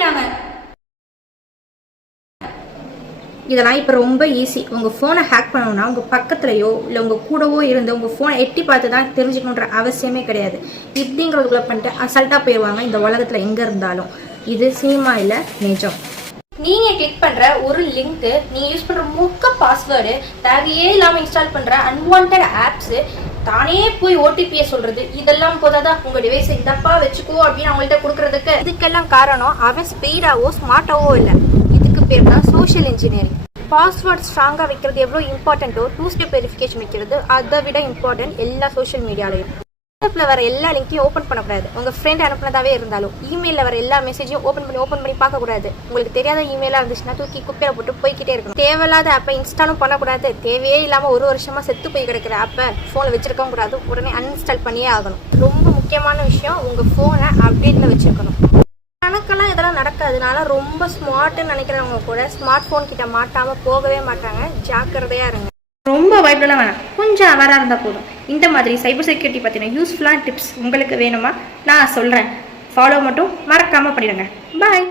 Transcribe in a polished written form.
பண்ணிட்டாங்க. இதெல்லாம் இப்போ ரொம்ப ஈஸி. உங்கள் ஃபோனை ஹேக் பண்ணணும்னா உங்கள் பக்கத்துலையோ இல்லை உங்கள் கூடவோ இருந்து உங்கள் ஃபோனை எட்டி பார்த்து தான் தெரிஞ்சுக்கணுன்ற அவசியமே கிடையாது. இப்படிங்கிறதுக்குள்ள பண்ணிட்டு அசால்ட்டாக போயிடுவாங்க இந்த உலகத்தில் எங்கே இருந்தாலும். இது சினிமா இல்லை, நிஜம். நீங்கள் கிளிக் பண்ணுற ஒரு லிங்க்கு, நீங்கள் யூஸ் பண்ணுற பாஸ்வேர்டு, தேவையே இல்லாமல் இன்ஸ்டால் பண்ணுற அன்வான்ட் ஆப்ஸு, தானே போய் ஓடிபியை சொல்கிறது, இதெல்லாம் போதாதா உங்கள் டிவைஸை இதப்பா வச்சுக்கோ அப்படின்னு அவங்கள்ட்ட கொடுக்குறதுக்கு? இதுக்கெல்லாம் காரணம் அவன் ஸ்பீடாவோ ஸ்மார்ட்டாவோ இல்லை. இதுக்கு பேர் தான் சோஷியல் இன்ஜினியரிங். பாஸ்வேர்ட் ஸ்ட்ராங்காக வைக்கிறது எவ்வளோ இம்பார்ட்டண்ட்டோ 2 ஸ்டெப் வெரிஃபிகேஷன் வைக்கிறது அதை விட இம்பார்ட்டன்ட் எல்லா சோஷியல் மீடியாலையும். வாட்ஸ்அப்பில் வர எல்லா லிங்க்கையும் ஓப்பன் பண்ணக்கூடாது. உங்கள் ஃப்ரெண்ட் அனுப்புனதாவே இருந்தாலும் இமெயிலில் வர எல்லா மெசேஜையும் ஓப்பன் பண்ணி பார்க்கக்கூடாது. உங்களுக்கு தெரியாத இமெயிலாக இருந்துச்சுன்னா தூக்கி குப்பையில் போட்டு போய்கிட்டே இருக்கணும். தேவையில்லாத ஆப்பை இன்ஸ்டாலும் பண்ணக்கூடாது. தேவையே இல்லாமல் 1 வருஷமாக செத்து போய் கிடக்கிற ஆப்பை ஃபோனில் வச்சிருக்கவும் கூடாது. உடனே அன்இன்ஸ்டால் பண்ணியே ஆகணும். ரொம்ப முக்கியமான விஷயம், உங்கள் ஃபோனை அப்டேட்டில் வச்சுருக்கணும். கணக்கெல்லாம் இதெல்லாம் நடக்காதனால ரொம்ப ஸ்மார்ட்டுன்னு நினைக்கிறவங்க கூட ஸ்மார்ட் ஃபோன் கிட்ட மாட்டாமல் போகவே மாட்டாங்க. ஜாக்கிரதையாக இருங்க. ரொம்ப பயப்படலாம் வேணாம், கொஞ்சம் அவராக இருந்தால் போதும். இந்த மாதிரி சைபர் செக்யூரிட்டி பற்றின யூஸ்ஃபுல்லான டிப்ஸ் உங்களுக்கு வேணுமா? நான் சொல்கிறேன். ஃபாலோ மட்டும் மறக்காமல் பண்ணிடுங்க. பாய்.